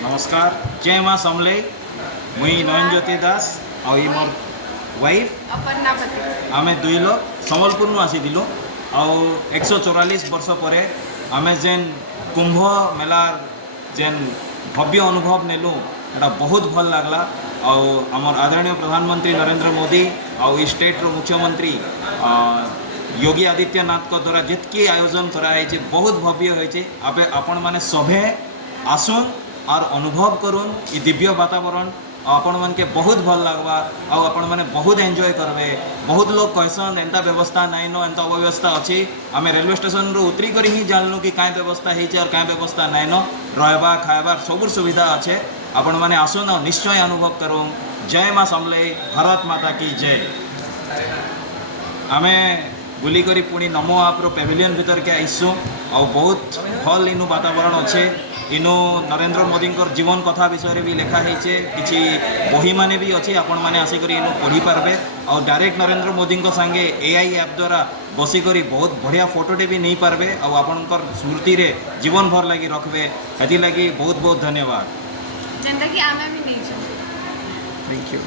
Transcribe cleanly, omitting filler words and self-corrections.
नमस्कार जय माँ समले मुई नयन ज्योति दास और मोर वाइफ आमे दुई लोग संबलपुर आसीलु आउ 144 वर्ष पर आमे जेन कुंभ मेलार जेन भव्य अनुभव नेलु एटा बहुत भल लागला आउ आमर आदरणीय प्रधानमंत्री नरेंद्र मोदी आउ स्टेट रो मुख्यमंत्री योगी आदित्यनाथ को द्वारा जितकी आयोजन कराई बहुत भव्य होइए आपे आपण माने सभे आसुन और अनुभव करूँ ये दिव्य वातावरण आपण मन के बहुत भल लगवा और आपण मैंने बहुत एंजॉय करबे। बहुत लोग कहसन एंता व्यवस्था नाइन एंता अव्यवस्था अच्छी आम रेलवे स्टेशन रू उतरी कर ही जानलु कि क्या व्यवस्था है और क्या व्यवस्था नाइन रहबा खाइबार सब सुविधा अच्छे आपण मैंने आसुन और निश्चय अनुभव करूँ। जय माँ समले भारत माता की जय। आमे बुलिक पुणी नमो आप्र पेविलियन भीतर के आईसु और बहुत भल इनु वातावरण अच्छे इनु नरेंद्र मोदी जीवन कथा विषय भी लिखाई किसी बही माने भी अच्छी आपण मैंने आसिक इनु पढ़ी पार्बे और डायरेक्ट नरेंद्र मोदी संगे AI ऐप द्वारा बसिक बहुत बढ़िया फोटोटे भी नहीं पार्बे और आपणकर स्मृति रे जीवन भर लगी रखबे हेती लगी बहुत बहुत धन्यवाद। Thank you.